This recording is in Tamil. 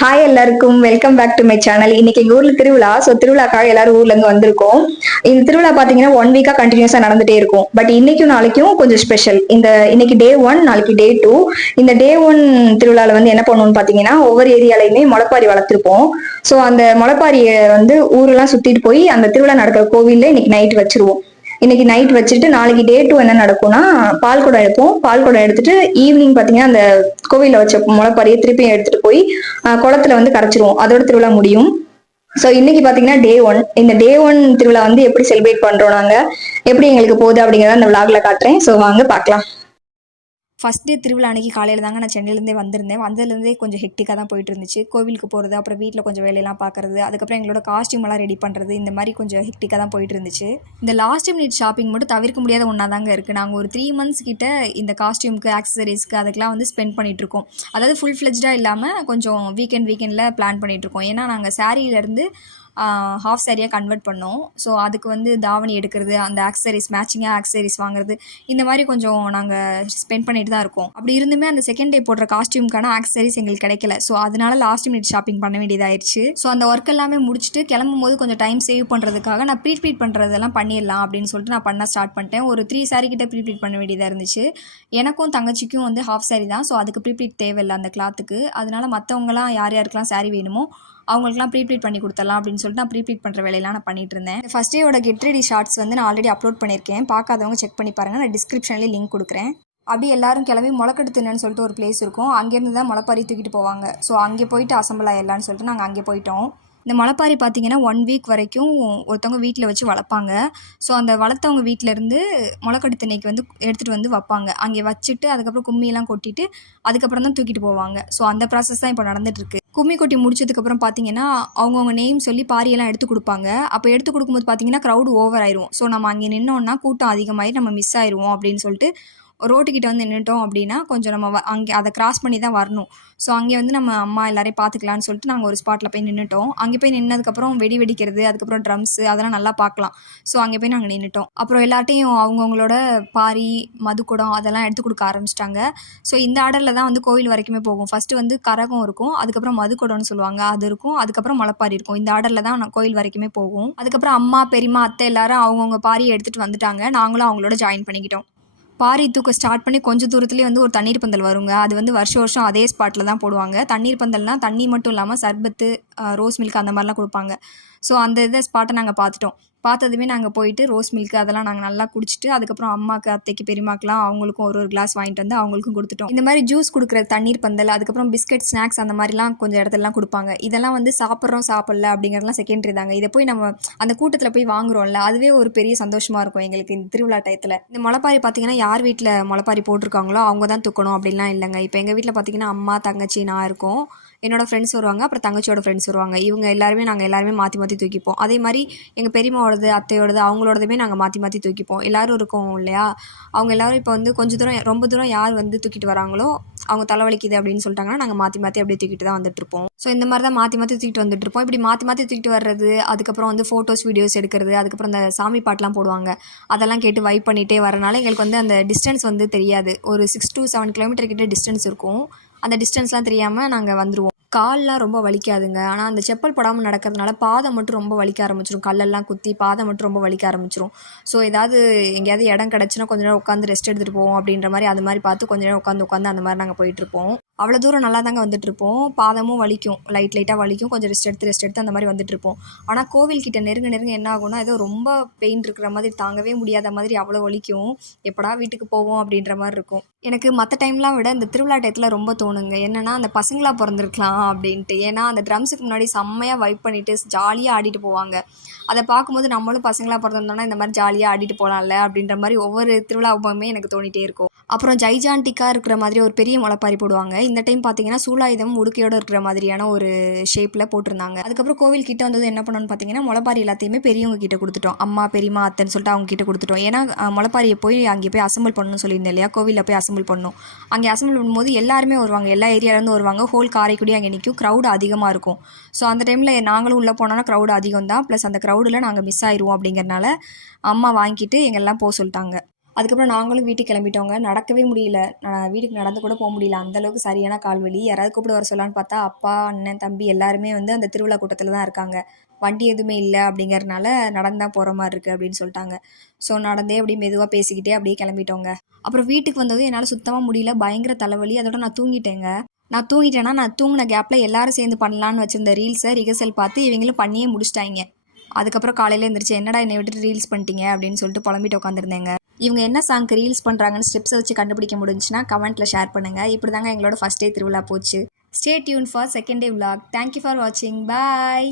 ஹாய் எல்லாருக்கும் welcome back to my channel. இன்னைக்கு எங்க ஊர்ல திருவிழா. திருவிழாக்காக எல்லாரும் ஊர்ல இருந்து வந்திருக்கோம். இந்த திருவிழா பாத்தீங்கன்னா 1 வீக்கா கண்டினியூஸா நடந்துட்டே இருக்கும். பட் இன்னைக்கும் நாளைக்கும் கொஞ்சம் ஸ்பெஷல். இன்னைக்கு டே 1, நாளைக்கு டே 2. இந்த டே 1 திருவிழால என்ன பண்ணுவோம்னு பாத்தீங்கன்னா, ஒவ்வொரு ஏரியாலையுமே முளைப்பாரி வளர்த்துருப்போம். அந்த முளைப்பாரியை ஊரெல்லாம் சுத்திட்டு போய் அந்த திருவிழா நடக்கிற கோவில்ல இன்னைக்கு நைட் வச்சிருவோம். இன்னைக்கு நைட் வச்சுட்டு நாளைக்கு டே 2 என்ன நடக்கும்னா, பால் குடம் எடுப்போம். பால் குடம் எடுத்துட்டு ஈவினிங் பாத்தீங்கன்னா அந்த கோவில்ல வச்ச முளைப்பாரியை திருப்பி எடுத்துட்டு போய் குளத்துல கரைச்சிருவோம். அதோட திருவிழா முடியும். இன்னைக்கு பாத்தீங்கன்னா டே 1. இந்த டே 1 திருவிழா எப்படி செலிப்ரேட் பண்றோம் நாங்க, எப்படி எங்களுக்கு போகுது அப்படிங்கறத இந்த விளாக்ல காட்டுறேன். வாங்க பார்க்கலாம். ஃபஸ்ட் டே திருவிழா அன்றைக்கி காலையில் தாங்க நான் சென்னையிலேருந்தே வந்திருந்தேன். வந்ததுலேருந்தே கொஞ்சம் ஹெக்டிக்காக தான் போயிட்டு இருந்துச்சு. கோவிலுக்கு போகிறது, அப்புறம் வீட்டில் கொஞ்சம் வேலையெல்லாம் பார்க்குறது, அதுக்கப்புறம் எங்களோட காஸ்டியூம் எல்லாம் ரெடி பண்ணுறது, இந்த மாதிரி கொஞ்சம் ஹெக்டிக்காக தான் போயிட்டு இருந்துச்சு. இந்த லாஸ்ட் மினிட் ஷாப்பிங் மட்டும் தவிர்க்க முடியாத ஒன்றா தாங்க இருக்குது. நாங்கள் ஒரு 3 months கிட்ட இந்த காஸ்டியூமுக்கு, ஆக்சசரிஸ்க்கு அதுக்கெலாம் ஸ்பெண்ட் பண்ணிகிட்ருக்கோம். அதாவது ஃபுல் ஃப்ளெஜ்டாக இல்லாமல் கொஞ்சம் வீக்கெண்டில் பிளான் பண்ணிகிட்ருக்கோம். ஏன்னா நாங்கள் சாரியிலேருந்து ஹாஃப் சாரியாக கன்வெர்ட் பண்ணோம். அதுக்கு தாவணி எடுக்கிறது, அந்த ஆக்சசரிஸ் மேட்சிங்காக ஆக்சசரிஸ் வாங்குறது, இந்த மாதிரி கொஞ்சம் நாங்கள் ஸ்பெண்ட் பண்ணிட்டு தான் இருக்கோம். அப்படி இருந்துமே அந்த செகண்ட் டே போடுற காஸ்டியூம்க்கான ஆக்சசரிஸ் எங்களுக்கு கிடைக்கல. அதனால லாஸ்ட் மினிட் ஷாப்பிங் பண்ண வேண்டியதாயிருச்சு. அந்த ஒர்க் எல்லாமே முடிச்சுட்டு கிளம்பும் போது கொஞ்சம் டைம் சேவ் பண்ணுறதுக்காக நான் ப்ரீப்ளீட் பண்ணுறதெல்லாம் பண்ணிடலாம் அப்படின்னு சொல்லிட்டு நான் பண்ண ஸ்டார்ட் பண்ணிட்டேன். ஒரு 3 சாரி கிட்ட ப்ரீப்ளீட் பண்ண வேண்டியதாக இருந்துச்சு. எனக்கும் தங்கச்சிக்கும் ஹாஃப் சாரி தான். அதுக்கு ப்ரீப்ளீட் தேவையில்லை அந்த கிளாத்துக்கு. அதனால மற்றவங்களாம் யார் யாருக்கெல்லாம் சாரி வேணுமோ அவங்களுக்குலாம் ப்ரீப்ளீட் பண்ணி கொடுத்துடலாம் அப்படின்னு சொல்லிட்டு நான் ப்ரீப்ளீட் பண்ணுற வேலையெல்லாம் நான் பண்ணிட்டு இருந்தேன். ஃபஸ்ட் டேயோட கெட் ரெடி ஷார்ட்ஸ் நான் ஆல்ரெடி அப்லோட் பண்ணியிருக்கேன். பார்க்காதவங்க செக் பண்ணி பாருங்கள். நான் டிஸ்கிரிப்ஷன்லேயே லிங்க் கொடுக்குறேன். அப்படி எல்லாரும் கிளம்பி முளைக்கெடுத்துன்னு சொல்லிட்டு ஒரு பிளேஸ் இருக்கும். அங்கேருந்து தான் முளைப்பாரி தூக்கிட்டு போவாங்க. அங்கே போயிட்டு அசம்பிள் ஆயிடலான்னு சொல்லிட்டு நாங்கள் அங்கே போயிட்டோம். இந்த முளைப்பாரி பார்த்தீங்கன்னா 1 வீக் வரைக்கும் ஒருத்தவங்க வீட்டில் வச்சு வளர்ப்பாங்க. அந்த வளர்த்தவங்க வீட்டிலேருந்து முளைக்கட்டு திண்ணைக்கு எடுத்துகிட்டு வைப்பாங்க. அங்கே வச்சுட்டு அதுக்கப்புறம் கும்மியெல்லாம் கொட்டிட்டு அதுக்கப்புறம் தான் தூக்கிட்டு போவாங்க. அந்த ப்ராசஸ் தான் இப்போ நடந்துகிட்ருக்கு. கும்மி கொட்டி முடிச்சதுக்கப்புறம் பார்த்தீங்கன்னா அவங்கவுங்க நேம் சொல்லி பாரியெல்லாம் எடுத்து கொடுப்பாங்க. அப்போ எடுத்து கொடுக்கும்போது பார்த்தீங்கன்னா க்ரௌடு ஓவர் ஆயிரும். நம்ம அங்கே நின்னோன்னா கூட்டம் அதிகமாகி நம்ம மிஸ் ஆயிடுவோம் அப்படின்னு சொல்லிட்டு ரோட்டுக்கிட்ட நின்றுட்டோம் அப்படின்னா கொஞ்சம் நம்ம அங்கே அதை கிராஸ் பண்ணி தான் வரணும். அங்கே நம்ம அம்மா எல்லாரையும் பார்த்துக்கலான்னு சொல்லிட்டு நாங்கள் ஒரு ஸ்பாட்டில் போய் நின்றுட்டோம். அங்கே போய் நின்னதுக்கப்புறம் வெடி வெடிக்கிறது, அதுக்கப்புறம் ட்ரம்ஸு அதெல்லாம் நல்லா பார்க்கலாம். அங்கே போய் நாங்கள் நின்றுட்டோம். அப்புறம் எல்லாட்டையும் அவங்கவுங்களோட பாரி, மதுக்குடம் அதெல்லாம் எடுத்து கொடுக்க ஆரம்பிச்சிட்டாங்க. இந்த ஆர்டரில் தான் கோவில் வரைக்குமே போகும். ஃபஸ்ட்டு கரகம் இருக்கும், அதுக்கப்புறம் மதுக்குடம்னு சொல்லுவாங்க அது இருக்கும், அதுக்கப்புறம் முளைப்பாரி இருக்கும். இந்த ஆர்டரில் தான் நான் கோவில் வரைக்குமே போகும். அதுக்கப்புறம் அம்மா, பெரியம்மா, அத்தை எல்லாரும் அவங்கவுங்க பாரியை எடுத்துகிட்டு வந்துட்டாங்க. நாங்களும் அவங்களோட ஜாயின் பண்ணிக்கிட்டோம். பாரி தூக்க ஸ்டார்ட் பண்ணி கொஞ்சம் தூரத்துலேயே ஒரு தண்ணீர் பந்தல் வருங்க. அது வருஷம் வருஷம் அதே ஸ்பாட்டில் தான் போடுவாங்க. தண்ணீர் பந்தல்னால் தண்ணி மட்டும் இல்லாமல் சர்பத்து, ரோஸ் மில்க் அந்த மாதிரிலாம் கொடுப்பாங்க. அந்த ஸ்பாட்டை நாங்கள் பார்த்துட்டோம். பார்த்ததுமே நாங்கள் போயிட்டு ரோஸ் மில்க் அதெல்லாம் நாங்கள் நல்லா குடிச்சிட்டு அதுக்கப்புறம் அம்மாவுக்கு, அத்தைக்கு, பெரியமாக்கெலாம் அவங்களுக்கும் ஒரு கிளாஸ் வாங்கிட்டு வந்து அவங்களுக்கும் கொடுத்துட்டோம். இந்த மாதிரி ஜூஸ் கொடுக்குற தண்ணீர் பந்தல், அதுக்கப்புறம் பிஸ்கட், ஸ்நாக்ஸ் அந்த மாதிரிலாம் கொஞ்சம் இடத்துலலாம் கொடுப்பாங்க. இதெல்லாம் சாப்பிட்றோம் சாப்பிடல அப்படிங்கிறதுலாம் செகண்டரி தாங்க. இதை போய் நம்ம அந்த கூட்டத்தில் போய் வாங்குறோம்ல, அதுவே ஒரு பெரிய சந்தோஷமாக இருக்கும் எங்களுக்கு இந்த திருவிழா டயத்தில். இந்த முளைப்பாரி பார்த்தீங்கன்னா யார் வீட்டில் முளைப்பாரி போட்டிருக்காங்களோ அவங்க தான் தூக்கணும் அப்படின்லாம் இல்லைங்க. இப்போ எங்கள் வீட்டில் பார்த்தீங்கன்னா அம்மா, தங்கச்சி, நான் இருக்கோம். என்னோட ஃப்ரெண்ட்ஸ் வருவாங்க, அப்புறம் தங்கச்சியோட ஃப்ரெண்ட்ஸ் வருவாங்க. இவங்க நாங்கள் எல்லாருமே மாற்றி மாற்றி தூக்கிப்போம். அதே மாதிரி எங்கள் பெரியம்மாவோடது, அத்தையோடது, அவங்களோடதுமே நாங்கள் மாற்றி மாற்றி தூக்கிப்போம். எல்லோரும் இருக்கோம் இல்லையா, அவங்க எல்லோரும் இப்போ கொஞ்சம் தூரம் ரொம்ப தூரம் யார் தூக்கிட்டு வராங்களோ அவங்க தலைவலிக்குது அப்படின்னு சொல்லிட்டாங்கன்னா நாங்கள் மாற்றி மாற்றி அப்படியே தூக்கிட்டு தான் வந்துட்டுருப்போம். இந்த மாதிரி தான் மாற்றி மாற்றி தூக்கிட்டு வந்துட்டுருப்போம். இப்படி மாற்றி மாற்றி தூக்கிட்டு வர்றது, அதுக்கப்புறம் ஃபோட்டோஸ், வீடியோஸ் எடுக்கிறது, அதுக்கப்புறம் அந்த சாமி பாட்டெலாம் போடுவாங்க. அதெல்லாம் கேட்டு வைப் பண்ணிகிட்டே வரனால எங்களுக்கு அந்த டிஸ்டன்ஸ் தெரியாது. ஒரு 6 to 7 கிலோமீட்டர் கிட்ட டிஸ்டன்ஸ் இருக்கும். அந்த டிஸ்டன்ஸ்லாம் தெரியாமல் நாங்கள் வந்துடுவோம். கால்லாம் ரொம்ப வலிக்காதுங்க. ஆனால் அந்த செப்பல் போடாமல் நடக்கிறதுனால பாதம் மட்டும் ரொம்ப வலிக்க ஆரம்பிச்சிடும். கல்லெல்லாம் குத்தி பாதம் மட்டும் ரொம்ப வலிக்க ஆரம்பிச்சிடும். ஏதாவது எங்கேயாவது இடம் கிடச்சுன்னா கொஞ்ச நேரம் உட்காந்து ரெஸ்ட் எடுத்துகிட்டு போவோம் அப்படின்ற மாதிரி அது மாதிரி பார்த்து கொஞ்ச நேரம் உட்காந்து அந்த மாதிரி நாங்கள் போயிட்டுருப்போம். அவ்வளோ தூரம் நல்லா தாங்க வந்துட்டுருப்போம். பாதமும் வலிக்கும், லைட்டாக வலிக்கும், கொஞ்சம் ரெஸ்ட் எடுத்து அந்த மாதிரி வந்துட்டுருப்போம். ஆனால் கோவில்கிட்ட நெருங்க என்ன ஆகும்னா ஏதோ ரொம்ப பெயின் இருக்கிற மாதிரி, தாங்கவே முடியாத மாதிரி அவ்வளோ வலிக்கும். எப்படா வீட்டுக்கு போவோம் அப்படின்ற மாதிரி இருக்கும். எனக்கு மற்ற டைம்லாம் விட இந்த திருவிழா டயத்தில் ரொம்ப தோணுங்க. என்னென்னா அந்த பசங்களாக பிறந்திருக்கலாம் அப்படின்ட்டு. ஏன்னா அந்த ட்ரம்ஸுக்கு முன்னாடி செம்மையாக வைப் பண்ணிவிட்டு ஜாலியாக ஆடிட்டு போவாங்க. அதை பார்க்கும்போது நம்மளும் பசங்களாக பிறந்திருந்தோம்னா இந்த மாதிரி ஜாலியாக ஆடிட்டு போகலாம்ல அப்படின்ற மாதிரி ஒவ்வொரு திருவிழாவுமே எனக்கு தோணிகிட்டே இருக்கும். அப்புறம் ஜைஜான்டிக்காக இருக்கிற மாதிரி ஒரு பெரிய முளைப்பாரி போடுவாங்க. இந்த டைம் பார்த்தீங்கன்னா சூலாயுதம் உடுக்கையோடு இருக்கிற மாதிரியான ஒரு ஷேப்பில் போட்டிருந்தாங்க. அதுக்கப்புறம் கோவில் கிட்ட வந்தது என்ன பண்ணணும்னு பார்த்தீங்கன்னா முளைப்பாரி எல்லாத்தையுமே பெரியவங்க கிட்ட கொடுத்துட்டோம். அம்மா, பெரியம்மா, அத்தைன்னு சொல்லிட்டு அவங்க கிட்ட கொடுத்துட்டோம். ஏன்னா முளைப்பாரியை போய் அங்கே போய் அசம்பிள் பண்ணணும்னு சொல்லியிருந்தேன் இல்லையா, கோவிலில் போய் அசம்பிள் பண்ணணும். அங்கே அசம்பிள் பண்ணும்போது எல்லாருமே வருவாங்க, எல்லா ஏரியாவிலேருந்து வருவாங்க. ஹோல் காரைக்குடி அங்கே நிற்கும், க்ரௌடு அதிகமாக இருக்கும். அந்த டைமில் நாங்களும் உள்ளே போனோன்னா க்ரௌடு அதிகம் தான். ப்ளஸ் அந்த க்ரௌடில் நாங்கள் மிஸ் ஆயிடுவோம் அப்படிங்கிறனால அம்மா வாங்கிட்டு எங்கெல்லாம் போக சொல்லிட்டாங்க. அதுக்கப்புறம் நாங்களும் வீட்டுக்கு கிளம்பிட்டோங்க. நடக்கவே முடியல. வீட்டுக்கு நடந்து கூட போக முடியல. அந்தளவுக்கு சரியான கால் வலி. யாராவது கூப்பிட வர சொல்லலான்னு பார்த்தா, அப்பா, அண்ணன், தம்பி எல்லாருமே வந்து அந்த திருவிழா கூட்டத்தில் தான் இருக்காங்க. வண்டி எதுவுமே இல்லை அப்படிங்கிறனால நடந்து தான் போகிற மாதிரி இருக்குது அப்படின்னு சொல்லிட்டாங்க. ஸோ நடந்தே அப்படியே மெதுவாக பேசிக்கிட்டே அப்படியே கிளம்பிட்டோங்க. அப்புறம் வீட்டுக்கு வந்ததும் என்னால் சுத்தமாக முடியல. பயங்கர தலைவலி. அதோட நான் தூங்கிட்டேங்க. நான் தூங்கின கேப்பில் எல்லாரும் சேர்ந்து பண்ணலான்னு வச்சுருந்த ரீல்ஸை ரிஹர்சல் பார்த்து இவங்களும் பண்ணியே முடிச்சிட்டாங்க. அதுக்கப்புறம் காலையில் எழுந்திரிச்சு என்னடா என்னை விட்டுட்டு ரீல்ஸ் பண்ணிட்டீங்க அப்படின்னு சொல்லிட்டு புலம்பிட்டு உட்காந்துருந்தேங்க. இவங்க என்ன சாங்க்கு ரீல்ஸ் பண்ணுறாங்கன்னு ஸ்டெப்ஸை வச்சு கண்டுபிடிக்க முடிஞ்சுன்னா கமெண்ட்டில் ஷேர் பண்ணுங்கள். இப்படி தாங்க எங்களோட ஃபஸ்ட் டே திருவிழா போச்சு. Stay tune for second day vlog. Thank you for வாட்சிங். பாய்.